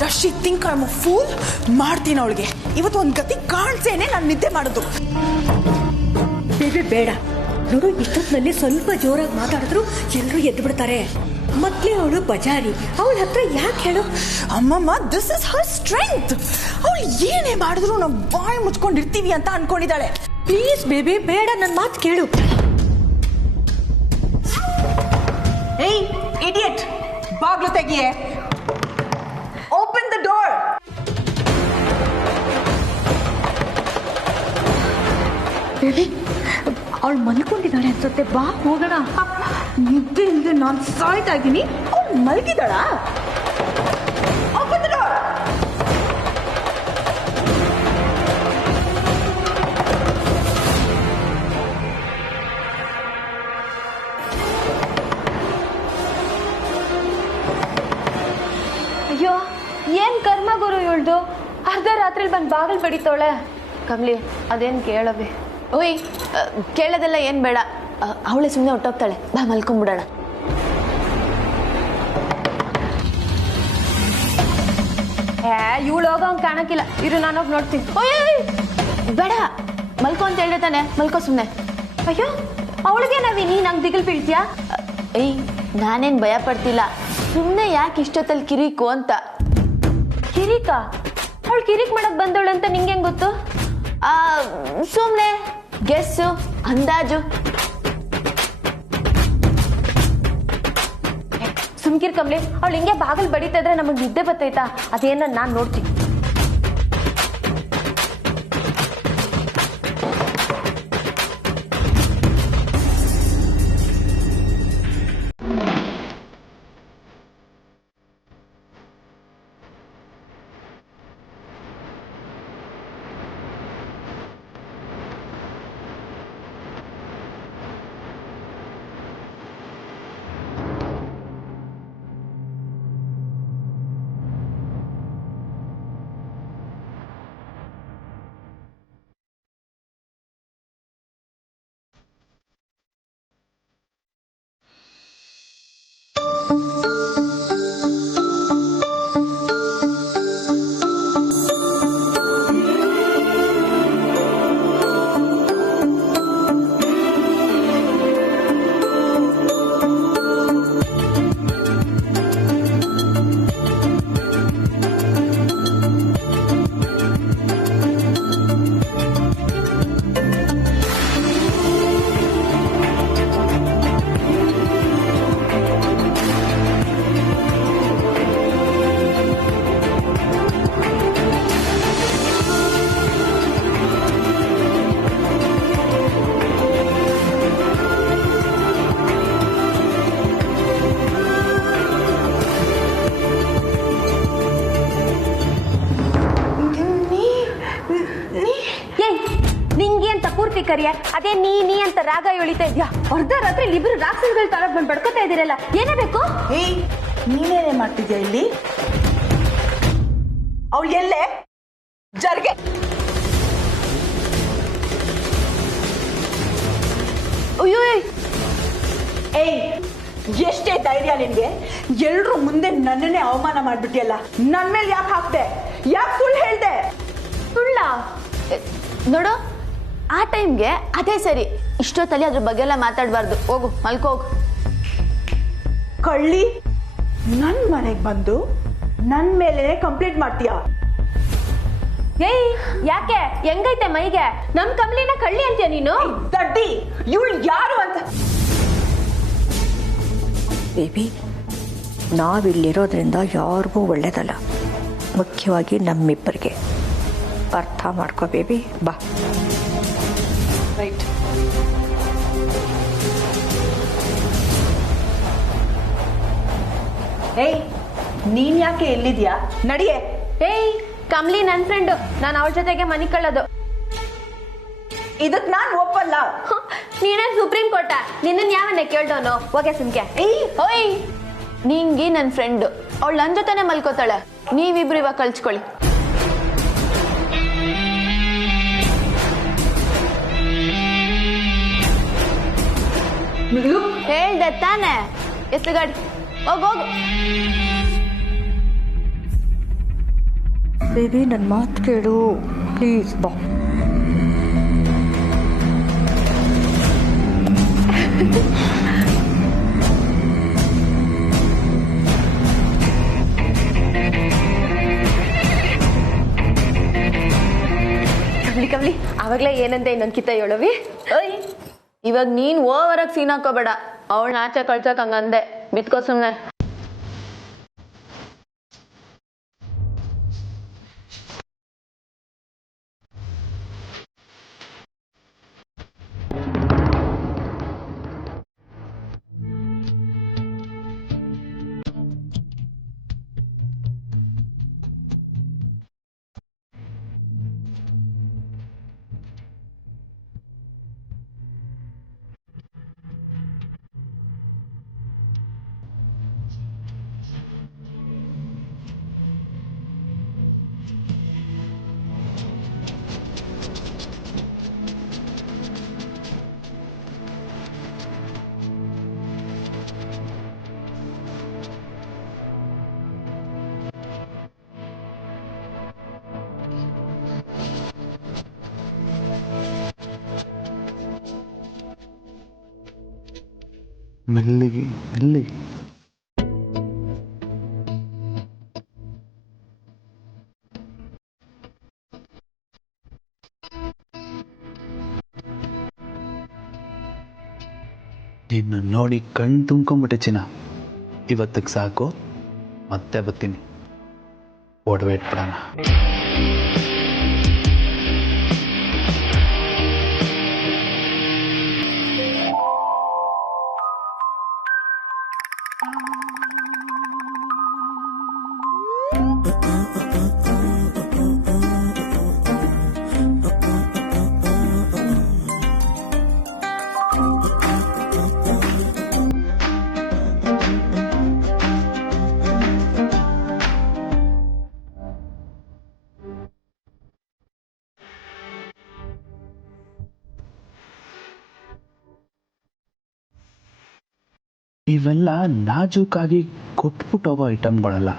Does she think I'm a fool? ಮಾಡ್ತೀನಿ ಅವಳಿಗೆ ಇವತ್ತು ಒಂದು ಗತಿ ಕಾಣಿಸೇನೆ ನಾನು ನಿದ್ದೆ ಮಾಡೋದು. ಬೇಬಿ ಬೇಡ ನೋಡು, ಇಷ್ಟೊತ್ತಿನಲ್ಲಿ ಸ್ವಲ್ಪ ಜೋರಾಗಿ ಮಾತಾಡಿದ್ರು ಎಲ್ಲರೂ ಎದ್ದು ಬಿಡ್ತಾರೆ. ಮಕ್ಳೇ ಅವಳು ಬಜಾರಿ, ಅವಳ ಹತ್ರ ಯಾಕೆ ಹೇಳು? ಅಮ್ಮಮ್ಮ, ದಿಸ್ ಇಸ್ ಹರ್ ಸ್ಟ್ರೆಂತ್. ಅವಳು ಏನೇ ಮಾಡಿದ್ರು ನಾವು ಬಾಯಿ ಮುಚ್ಕೊಂಡಿರ್ತೀವಿ ಅಂತ ಅನ್ಕೊಂಡಿದ್ದಾಳೆ. ಪ್ಲೀಸ್ ಬೇಬಿ ಬೇಡ, ನನ್ನ ಮಾತು ಕೇಳು. ಏಯ್ ಇಡಿಯಟ್, ಬಾಗ್ಲು ತೆಗಿಯೇ. Open the door. ಬೇಬಿ ಅವಳು ಮಲ್ಕೊಂಡಿದ್ದಾಳೆ ಅನ್ಸುತ್ತೆ, ಬಾ ಹೋಗೋಣ. ನಿದ್ದೆ ಇಲ್ಲದೆ ನಾನು ಸಾಯ್ತಾ ಇದ್ದೀನಿ, ಅವಳು ಮಲಗಿದಾಳ? Open the door. ಅಯ್ಯೋ ಏನ್ ಕರ್ಮ ಗುರು ಇವಳ್ದು, ಅರ್ಧ ರಾತ್ರಿ ಬಂದು ಬಾಗಿಲು ಬಡಿತವಳೆ. ಕಮ್ಲಿ ಅದೇನ್ ಕೇಳವಿ? ಓಯ್ ಕೇಳೋದೆಲ್ಲ ಏನ್ ಬೇಡ, ಅವಳೆ ಸುಮ್ಮನೆ ಹೊಟ್ಟೋಗ್ತಾಳೆ, ಬಾ ಮಲ್ಕೊಂಡ್ಬಿಡೋಣ. ಇವಳು ಹೋಗೋಂಗ್ ಕಾಣಕ್ಕಿಲ್ಲ, ಇರು ನಾನೋಗಿ ನೋಡ್ತೀನಿ. ಓಯ್ ಬೇಡ, ಮಲ್ಕೊ ಅಂತ ಹೇಳ್ದೆ ತಾನೆ, ಮಲ್ಕೋ ಸುಮ್ಮನೆ. ಅಯ್ಯೋ ಅವಳಿಗೆ ನವಿ ನೀ ನಂಗೆ ದಿಗಿಲ್ ಬೀಳ್ತೀಯಾ? ಏಯ್ ನಾನೇನ್ ಭಯ ಪಡ್ತಿಲ್ಲ, ಸುಮ್ಮನೆ ಯಾಕೆ ಇಷ್ಟೊತ್ತಲ್ಲಿ ಕಿರಿಕು ಅಂತ. ಕಿರಿಕ? ಅವಳು ಕಿರಿಕ್ ಮಾಡಕ್ ಬಂದವಳು ಅಂತ ನಿಂಗೆ ಹೆಂಗ್ ಗೊತ್ತು? ಸುಮ್ಮನೆ ಗೆಸ್ಸು, ಅಂದಾಜು. ಸುಮ್ಕಿರ್ ಕಮ್ಲಿ, ಅವಳು ಹಿಂಗೆ ಬಾಗಿಲು ಬಡಿತಾ ಇದ್ರೆ ನಮಗೆ ನಿದ್ದೆ ಬರ್ತೈತಾ? ಅದೇನ ನಾನ್ ನೋಡ್ತೀನಿ. ಕರಿಯ ಅದೇ ನೀ ಅಂತ ರಾಗ ಎಳಿತಾ ಇದ್ಯಾ? ಅರ್ಧ ರಾತ್ರಿ ಇಬ್ರು ರಾಕ್ಷಸಗಳು ತರ ಬಂದು ಬಡ್ಕೋತಾ ಇದೀರಲ್ಲ, ಏನೇ ಬೇಕು? ಏಯ್ ನೀನೇನೇ ಮಾಡ್ತಿದ್ಯಾ ಇಲ್ಲಿ? ಅವಳು ಎಲ್ಲೇ ಜರ್ಗೆ? ಅಯ್ಯೋ ಏಯ್ ಎಷ್ಟೇ ಧೈರ್ಯ ನಿನ್ಗೆ? ಎಲ್ರು ಮುಂದೆ ನನ್ನನ್ನೇ ಅವಮಾನ ಮಾಡ್ಬಿಟ್ಟಿಯಲ್ಲ, ನನ್ ಮೇಲೆ ಯಾಕೆ ಹಾಕ್ದೆ? ಯಾಕೆ ಸುಳ್ಳು ಹೇಳ್ದೆ? ಸುಳ್ಳ? ನೋಡು ಆ ಟೈಮ್ಗೆ ಅದೇ ಸರಿ, ಇಷ್ಟೊತ್ತಲ್ಲಿ ಅದ್ರ ಬಗ್ಗೆ ಎಲ್ಲ ಮಾತಾಡಬಾರ್ದು. ಹೋಗು ಮಲ್ಕೋಗು. ಕಳ್ಳಿ, ನನ್ ಮನೆಗೆ ಬಂದು ನನ್ ಮೇಲೆ ಕಂಪ್ಲೇಂಟ್ ಮಾಡ್ತೀಯಾ? ಏಯ್ ಯಾಕೆ, ಹೆಂಗೈತೆ ಮೈಗೆ? ನಮ್ ಕಮ್ಲಿನ ಕಳ್ಳಿ ಅಂತೀಯ ನೀನು? ದಡ್ಡಿ, ಇವಳು ಯಾರು ಅಂತ? ಬೇಬಿ ನಾವಿಲ್ಲಿರೋದ್ರಿಂದ ಯಾರಿಗೂ ಒಳ್ಳೇದಲ್ಲ, ಮುಖ್ಯವಾಗಿ ನಮ್ಮಿಬ್ಬರಿಗೆ. ಅರ್ಥ ಮಾಡ್ಕೋ ಬೇಬಿ, ಬಾ. ರೈಟ್. ಏಯ್ ನೀನ್ ಯಾಕೆ ಎಲ್ಲಿದ್ಯಾ? ನಡಿಯೇ. ಏಯ್ ಕಮ್ಲಿ ನನ್ ಫ್ರೆಂಡು, ನಾನು ಅವಳ ಜೊತೆಗೆ ಮನಿ ಕಳ್ಳೋದು. ಇದಕ್ ನಾನ್ ಒಪ್ಪಲ್ಲ. ನೀನೇನ್ ಸುಪ್ರೀಂ ಕೋರ್ಟ? ನಿನ್ನ ಯಾವನ್ನೇ ಕೇಳ್ದವನು? ಹೋಗೆ ಸುಮ್ಕೆ. ಓಯ್ ನಿಂಗಿ ನನ್ ಫ್ರೆಂಡು, ಅವಳು ನನ್ ಜೊತೆನೆ ಮಲ್ಕೋತಾಳೆ, ನೀವಿಬ್ರು ಇವಾಗ ಕಳ್ಸ್ಕೊಳ್ಳಿ. ಹೇಳ್ದೆ ತಾನೆ? ಎತ್ತು ಗಾಡಿ ಹೋಗು ಬೇಬಿ ನನ್ನ ಮಾತು ಕೇಳು ಪ್ಲೀಸ್ ಬಾ. ಕಮ್ಲಿ ಅವಾಗ್ಲೇ ಏನಂತ ಇನ್ನೊಂದು ಕಿತ್ತ ಹೇಳವಿ. ಓಯ್ ಇವಾಗ ನೀನ್ ಓವರಾಗಿ ಸೀನ್ ಹಾಕೋಬೇಡ. ಅವಳು ಆಚೆ ಕಳ್ಸಕ್ ಹಂಗಂದೆ, ಬಿತ್ಕೋ ಸುಮ್ನೆ. ಮೆಲ್ಲಿಗೆ ಮೆಲ್ಲಿಗೆ. ನಿನ್ನ ನೋಡಿ ಕಣ್ ತುಂಬ್ಕೊಂಬಿಟ್ಟೆ ಚಿನ್ನ. ಇವತ್ತಿಗೆ ಸಾಕು, ಮತ್ತೆ ಬರ್ತೀನಿ. ಒಡವೆ ಇಟ್ಬಿಡೋಣ. ಇವೆಲ್ಲ ನಾಜೂಕಾಗಿ ಕೊಟ್ಬಿಟ್ಟು ಹೋಗೋ ಐಟಮ್ಗಳಲ್ಲ.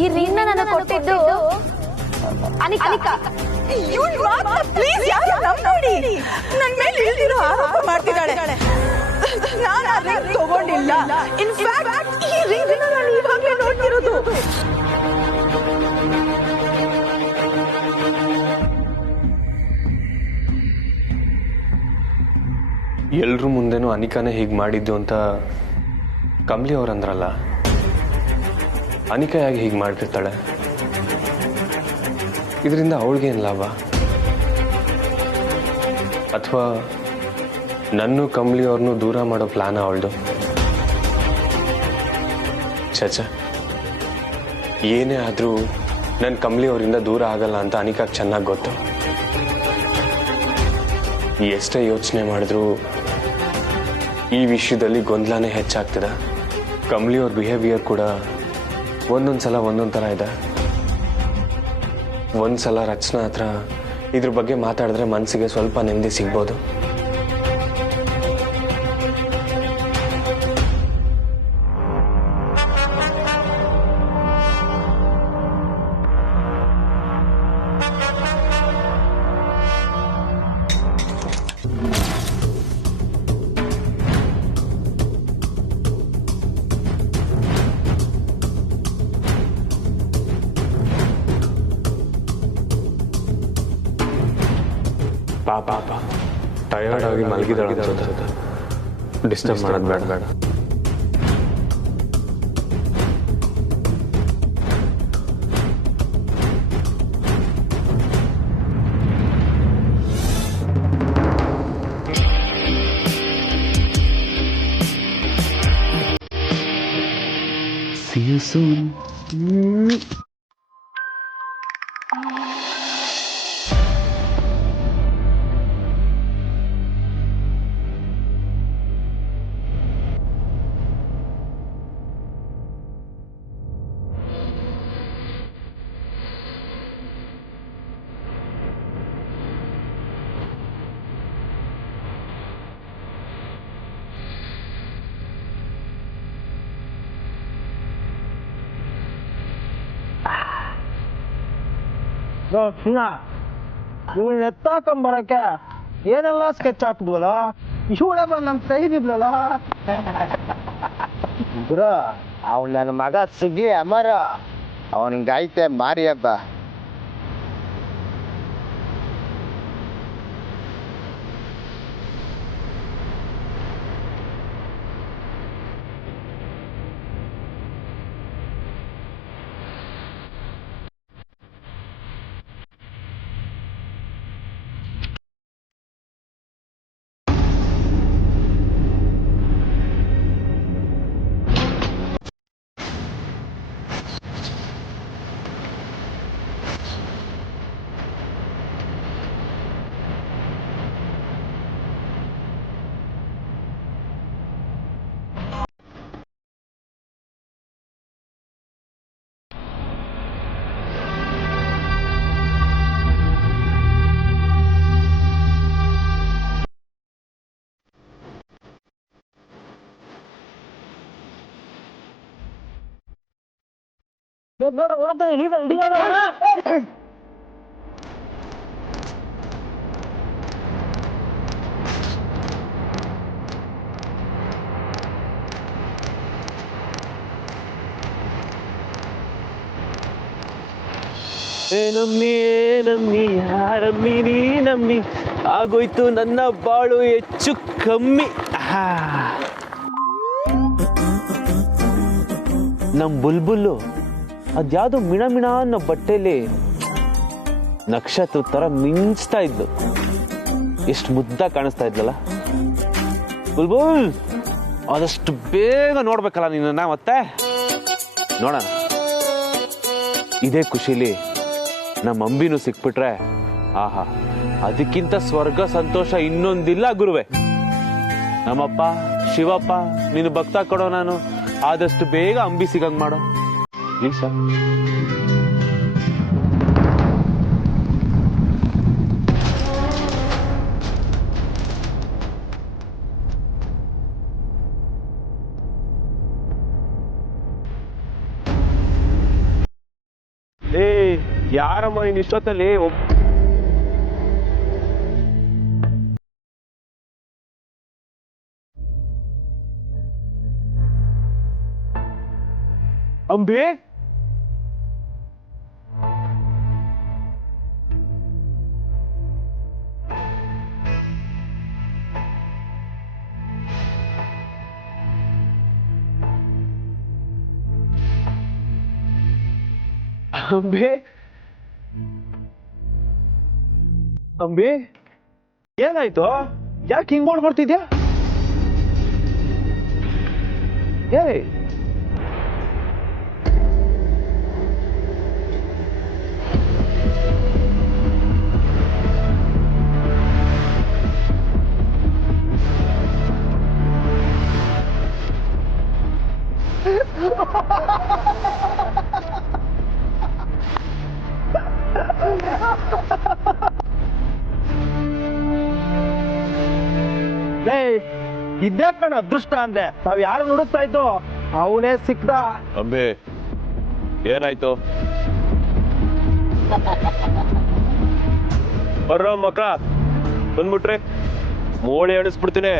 ಈ ರಿಂಗ್ನ ನನಗೆ ಕೊಟ್ಟಿದ್ದು ಅನಿಕಾ. ಪ್ಲೀಸ್ ನೋಡಿ ನನ್ನ ಮೇಲೆ ಇಳ್ದಿರೋ ಆರೋಪ ಮಾಡ್ತಿದ್ದಾಳೆ. ನಾನು ಆ ರಿಂಗ್ ತಗೊಂಡಿಲ್ಲ. ಇನ್ಫ್ಯಾಕ್ಟ್ ಈ ರಿಂಗ್ ನಾನು ಇವಾಗಲೇ ನೋಡ್ತಿರೋದು. ಎಲ್ರ ಮುಂದೆನೂ ಅನಿಕಾನೇ ಹೀಗೆ ಮಾಡಿದ್ದು ಅಂತ ಕಮಲಿ ಅವ್ರು ಅಂದ್ರಲ್ಲ. ಅನಿಕಾ ಯಾಕೆ ಹೀಗೆ ಮಾಡ್ತಿರ್ತಾಳೆ? ಇದರಿಂದ ಅವಳಿಗೇನು ಲಾಭ? ಅಥವಾ ನನ್ನ ಕಮಲಿ ಅವ್ರನ್ನೂ ದೂರ ಮಾಡೋ ಪ್ಲಾನ್ ಅವಳದು? ಚಚ, ಏನೇ ಆದರೂ ನನ್ನ ಕಮಲಿ ಅವರಿಂದ ದೂರ ಆಗಲ್ಲ ಅಂತ ಅನಿಕಾಗೆ ಚೆನ್ನಾಗಿ ಗೊತ್ತು. ಎಷ್ಟೇ ಯೋಚನೆ ಮಾಡಿದ್ರು ಈ ವಿಷಯದಲ್ಲಿ ಗೊಂದಲನೇ ಹೆಚ್ಚಾಗ್ತದೆ. ಕಮಲಿ ಅವ್ರ ಬಿಹೇವಿಯರ್ ಕೂಡ ಒಂದೊಂದು ಸಲ ಒಂದೊಂದು ಥರ ಇದೆ. ಒಂದು ಸಲ ರಚನಾ ಹತ್ರ ಇದ್ರ ಬಗ್ಗೆ ಮಾತಾಡಿದ್ರೆ ಮನಸ್ಸಿಗೆ ಸ್ವಲ್ಪ ನೆಮ್ಮದಿ ಸಿಗ್ಬೋದು. ಪಾಪ ಟಯರ್ಡ್ ಆಗಿ ಮಲಗಿದಾಳೆ ಅನ್ಸುತ್ತೆ. ಡಿಸ್ಟರ್ಬ್ ಮಾಡೋದು ಬೇಡ ಬೇಡ. See you soon. ಇವಳು ಎತ್ತಾಕೊಂಬರಕ್ಕೆ ಏನೆಲ್ಲ ಸ್ಕೆಚ್ ಹಾಕ್ಬಿಡಲ್ಲ, ಇವಳೆ ಬಂದು ನಮ್ಮ ಕೈದಿದ್ಲಲ್ಲ ಗುರು. ಅವ್ನು ನನ್ನ ಮಗ ಸುಗ್ಗಿ ಅಮರ, ಅವನಿಗೈತೆ ಮಾರಿ ಹಬ್ಬ. ಏನಮ್ಮಿ ಏನಮ್ಮಿ ಯಾರಮ್ಮಿ ನೀನಮ್ಮಿ, ಆಗೋಯ್ತು ನನ್ನ ಬಾಳು ಹೆಚ್ಚು ಕಮ್ಮಿ. ನಮ್ ಬುಲ್ಬುಲ್ಲು ಅದ್ಯಾವುದೋ ಮಿಣ ಮಿಣ ಅನ್ನೋ ಬಟ್ಟೆಲಿ ನಕ್ಷತ್ರ ತರ ಮಿಂಚ್ತಾ ಇದ್ಲು. ಎಷ್ಟು ಮುದ್ದ ಕಾಣಿಸ್ತಾ ಇದ್ಲಲ್ಲ ಬುಲ್ಬುಲ್. ಆದಷ್ಟು ಬೇಗ ನೋಡ್ಬೇಕಲ್ಲ ನಿನ್ನ ಮತ್ತೆ. ನೋಡೋಣ, ಇದೇ ಖುಷಿಲಿ ನಮ್ಮ ಅಂಬಿನೂ ಸಿಕ್ಬಿಟ್ರೆ ಆಹಾ, ಅದಕ್ಕಿಂತ ಸ್ವರ್ಗ ಸಂತೋಷ ಇನ್ನೊಂದಿಲ್ಲ ಗುರುವೆ. ನಮ್ಮಪ್ಪ ಶಿವಪ್ಪ ನೀನು ಭಕ್ತ ಕೊಡೋ, ನಾನು ಆದಷ್ಟು ಬೇಗ ಅಂಬಿ ಸಿಗಂಗ್ ಮಾಡೋ ಪ್ಲೀಸ್. ಯಾರಮ್ಮ ನೀನ್ ಇಷ್ಟೊತ್ತಲ್ಲಿ ಅಂಬಿ? ಅಂಬಿ ಅಂಬಿ ಏನಾಯ್ತು? ಯಾಕೆ ಹಿಂಗ್ ಮಾಡ್ಕೊಡ್ತಿದ್ಯಾ? ಏ ಇದೇ ಕಣ ಅದೃಷ್ಟ ಅಂದ್ರೆ. ನಾವ್ ಯಾರು ನುಡುತ್ತಾ ಇದ್ದೋ ಅವನೇ ಸಿಕ್ದ. ಅಂಬಿ ಏನಾಯ್ತು? ಬರ್ರ ಮಕ್ಕ ಬಂದ್ಬಿಟ್ರೆ ಮೋಳಿ ಅಣಿಸ್ಬಿಡ್ತೀನಿ.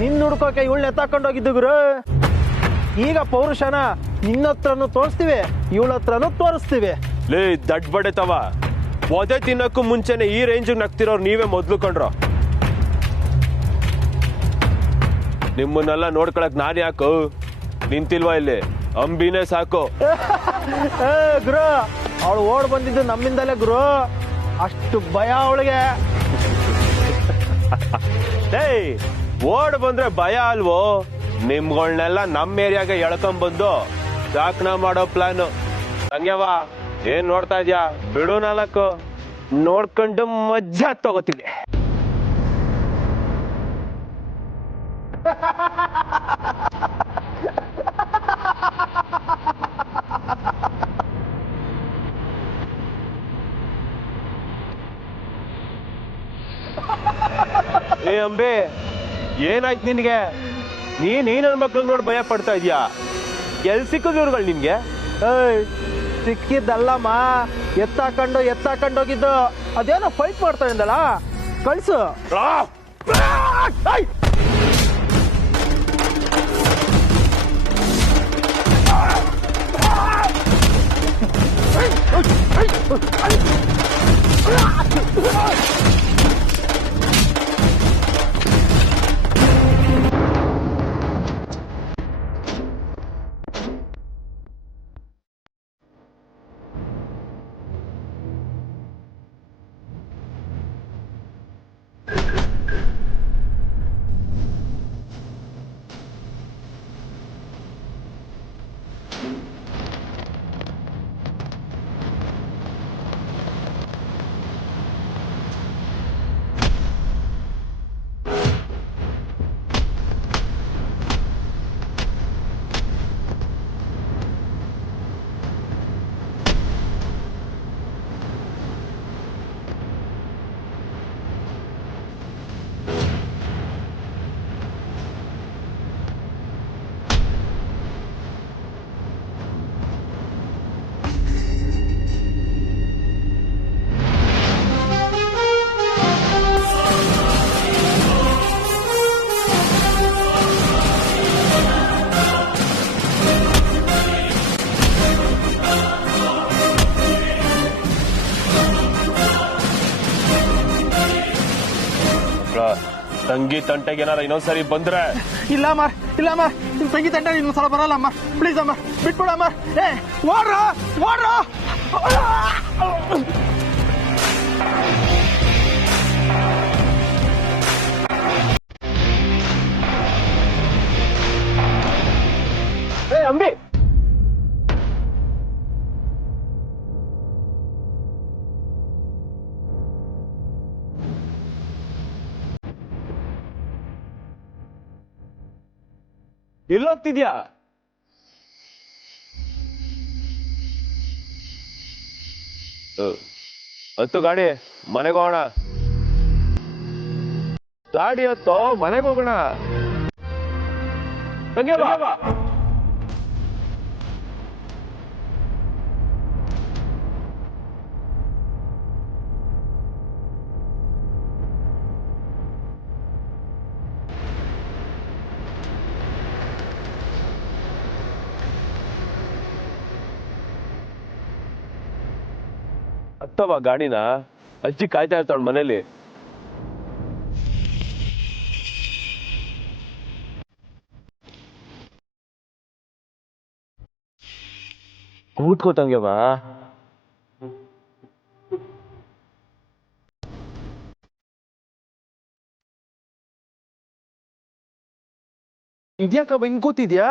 ನಿನ್ ಹುಡ್ಕೋಕೆ ಇವಳನ್ನ ಎತ್ತಾಕೊಂಡೋಗಿದ್ದು ಗುರು. ಈಗ ಪೌರುಷನ ನಿನ್ನ ಹತ್ರನು ತೋರಿಸ್ತೀವಿ, ಇವಳ ಹತ್ರನು ತೋರಿಸ್ತೀವಿ. ಲೇ ದಡ್ ಬಡೆತವ ಒದೆ ತಿನ್ನಕ್ಕೂ ಮುಂಚೆನೆ ಈ ರೇಂಜ್ ನಗ್ತಿರೋರು ನೀವೇ ಮೊದ್ಲು ಕಂಡ್ರು. ನಿಮ್ಮನ್ನೆಲ್ಲ ನೋಡ್ಕೊಳಕ್ ನಾನ್ ಯಾಕು ನಿಂತಿಲ್ವಾ ಇಲ್ಲಿ? ಅಂಬಿನೇ ಸಾಕು. ಗುರು ಅವಳು ಓಡ್ ಬಂದಿದ್ದು ನಮ್ಮಿಂದಲೇ ಗುರು, ಅಷ್ಟು ಭಯ ಅವಳಿಗೆ. ಏಯ್ ಓಡ್ ಬಂದ್ರೆ ಭಯ ಅಲ್ವೋ? ನಿಮ್ಗಳ್ನೆಲ್ಲ ನಮ್ಮ ಏರಿಯಾಗೆ ಎಳ್ಕೊಂಬಂದು ಚಾಕ್ನ ಮಾಡೋ ಪ್ಲಾನ್. ಹಂಗ್ಯವ ಏನ್ ನೋಡ್ತಾ ಇದ್ಯಾ? ಬಿಡು ನಾಲ್ಕು ನೋಡ್ಕೊಂಡು ಮಜ್ಜಾ ತಗೋತೀನಿ. ಏ ಅಂಬೆ, ಏನಾಯ್ತು ನಿನ್ಗೆ? ನೀನ್ ನನ್ನ ಮಕ್ಳಿಗೆ ನೋಡಿ ಭಯ ಪಡ್ತಾ ಇದ್ಯಾ? ಎಲ್ ಸಿಕ್ಕದ್ ಇವ್ರುಗಳು ನಿನ್ಗೆ? ಸಿಕ್ಕಿದ್ದಲ್ಲಮ್ಮ, ಎತ್ತಾಕೊಂಡೋಗಿದ್ದು. ಅದೇನೋ ಫೈಟ್ ಮಾಡ್ತಾ ಇದ್ದಲ್ಲ, ಕಳ್ಸು. ತಂಗಿ ತಂಟೆಗೆ ಏನಾರ ಇನ್ನೊಂದ್ಸರಿ ಬಂದ್ರೆ? ಇಲ್ಲಮ್ಮ, ನಿಮ್ ತಂಗಿ ತಂಡ ಇನ್ನೊಂದ್ಸಲ ಬರಲ್ಲಮ್ಮ. ಪ್ಲೀಸ್ ಅಮ್ಮ, ಬಿಟ್ಬಿಡಮ್ಮ. ಏ ಓಡ್ರ. ಏ ಅಂಬಿ, ಎಲ್ಲೋಗ್ತಿದ್ಯಾ? ಹತ್ತು ಗಾಡಿ, ಮನೆಗೆ ಹೋಗೋಣ. ಗಾಡಿ ಹತ್ತೋ, ಮನೆಗೆ ಹೋಗೋಣ. ಹಂಗೆ ಬಾ. ಹತ್ತವ ಗಾಡಿನ, ಅಜ್ಜಿ ಕಾಯ್ತಾ ಇರ್ತಾಳ ಮನೇಲಿ. ಕೂತ್ಕೋತಂಗೆವಾ. ಇದ್ಯಾಕ ಹಿಂಗ್ ಕೂತಿದ್ಯಾ?